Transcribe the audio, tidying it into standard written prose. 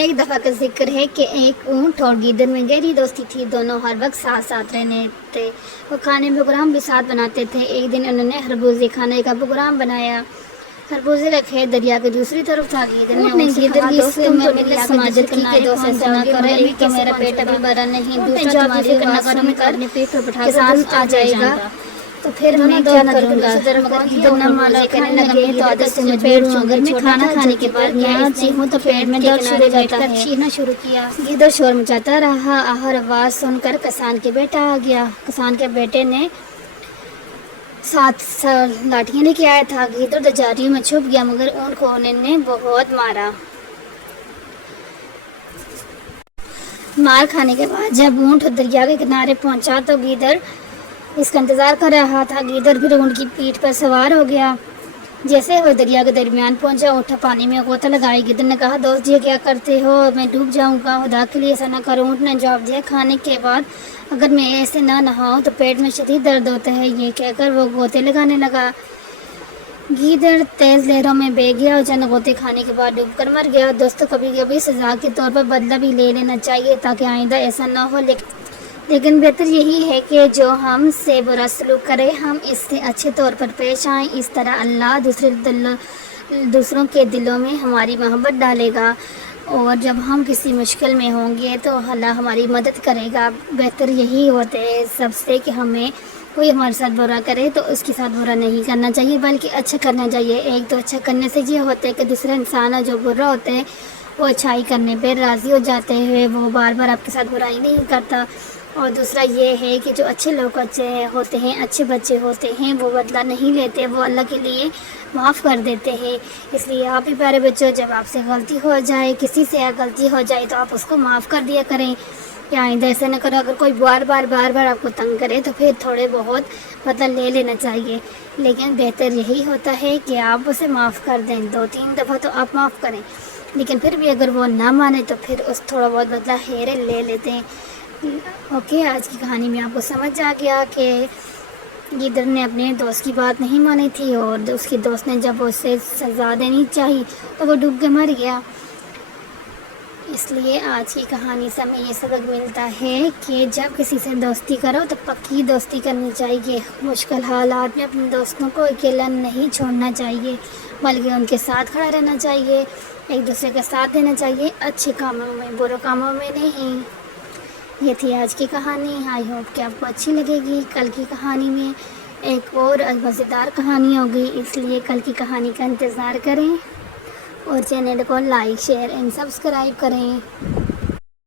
ایک دفعہ کا ذکر ہے کہ ایک اونٹ اور گیدڑ میں گہری دوستی تھی۔ دونوں ہر وقت ساتھ ساتھ رہنے تھے۔ وہ کھانے پروگرام بھی ساتھ بناتے تھے۔ ایک دن انہوں نے خربوزے کھانے کا پروگرام بنایا۔ خربوزے کا کھیت دریا کے دوسری طرف تھا۔ گیدڑ نے اونٹ سے کہا، دوست تم تو میری سماجت کی کہ دوست ایسا نہ کرو، ایک تو میرا پیٹ ابھی بھرا نہیں، دوسرا تمہاری بات سن کر اپنے پیٹ پر بٹھا کسان آ جائے گا تو پھر میں کیا کروں گا؟ مگر گیدڑ نہ مانا، کہنے لگا میں تو عادت سے مجبور ہوں، اگر میں کھانا کھانے کے بعد یہاں ہوں تو پیٹ میں درد شروع ہو جاتا ہے۔ چیخنا شروع کیا۔ گیدڑ شور مچاتا رہا۔ آخر آواز سن کر کسان کے بیٹا آ گیا۔ کسان کے بیٹے نے 7 لاٹھیاں لے کے آیا تھا۔ گیدڑ جھاڑیوں میں چھپ گیا مگر اونٹ کو انہوں نے بہت مارا۔ مار کھانے کے بعد جب اونٹ دریا کے کنارے پہنچا تو گیدڑ اس کا انتظار کر رہا تھا۔ گیدڑ پھر اونٹ کی پیٹھ پر سوار ہو گیا۔ جیسے وہ دریا کے درمیان پہنچا، اونٹ پانی میں غوطہ لگائی۔ گیدڑ نے کہا، دوست جی کیا کرتے ہو؟ میں ڈوب جاؤں گا، خدا کے لیے ایسا نہ کرو۔ اونٹ نے جواب دیا، کھانے کے بعد اگر میں ایسے نہ نہاؤں تو پیٹ میں شدید درد ہوتا ہے۔ یہ کہہ کر وہ غوطے لگانے لگا۔ گیدڑ تیز لہروں میں بہہ گیا اور چند غوطے کھانے کے بعد ڈوب کر مر گیا۔ دوستو، کبھی کبھی سزا کے طور پر بدلہ بھی لے لینا چاہیے تاکہ آئندہ ایسا نہ ہو، لیکن بہتر یہی ہے کہ جو ہم سے برا سلوک کرے ہم اس سے اچھے طور پر پیش آئیں۔ اس طرح اللہ دوسروں کے دلوں میں ہماری محبت ڈالے گا اور جب ہم کسی مشکل میں ہوں گے تو اللہ ہماری مدد کرے گا۔ بہتر یہی ہوتا ہے سب سے کہ ہمیں کوئی ہمارے ساتھ برا کرے تو اس کے ساتھ برا نہیں کرنا چاہیے بلکہ اچھا کرنا چاہیے۔ ایک تو اچھا کرنے سے یہ ہوتا ہے کہ دوسرا انسان جو برا ہوتا ہے وہ اچھائی کرنے پہ راضی ہو جاتے ہیں، وہ بار بار آپ کے ساتھ برائی نہیں کرتا۔ اور دوسرا یہ ہے کہ جو اچھے لوگ ہوتے ہیں، اچھے بچے ہوتے ہیں، وہ بدلہ نہیں لیتے، وہ اللہ کے لیے معاف کر دیتے ہیں۔ اس لیے آپ بھی پیارے بچوں، جب آپ سے غلطی ہو جائے، کسی سے غلطی ہو جائے تو آپ اس کو معاف کر دیا کریں یا آئندہ ایسا نہ کرو۔ اگر کوئی بار بار آپ کو تنگ کرے تو پھر تھوڑے بہت بدلہ لے لینا چاہیے، لیکن بہتر یہی ہوتا ہے کہ آپ اسے معاف کر دیں۔ 2-3 دفعہ تو آپ معاف کریں، لیکن پھر بھی اگر وہ نہ مانے تو پھر اس تھوڑا بہت بدلہ لے لیتے ہیں۔ اوکے، آج کی کہانی میں آپ کو سمجھ آ گیا کہ گیدڑ نے اپنے دوست کی بات نہیں مانی تھی اور اس کے دوست نے جب اسے سزا دینی چاہی تو وہ ڈوب کے مر گیا۔ اس لیے آج کی کہانی سے ہمیں یہ سبق ملتا ہے کہ جب کسی سے دوستی کرو تو پکی دوستی کرنی چاہیے۔ مشکل حالات میں اپنے دوستوں کو اکیلا نہیں چھوڑنا چاہیے بلکہ ان کے ساتھ کھڑا رہنا چاہیے، ایک دوسرے کا ساتھ دینا چاہیے، اچھے کاموں میں، برے کاموں میں نہیں۔ یہ تھی آج کی کہانی۔ آئی ہوپ کہ آپ کو اچھی لگے گی۔ کل کی کہانی میں ایک اور مزیدار کہانی ہوگی، اس لیے کل کی کہانی کا انتظار کریں اور چینل کو لائک، شیئر اینڈ سبسکرائب کریں۔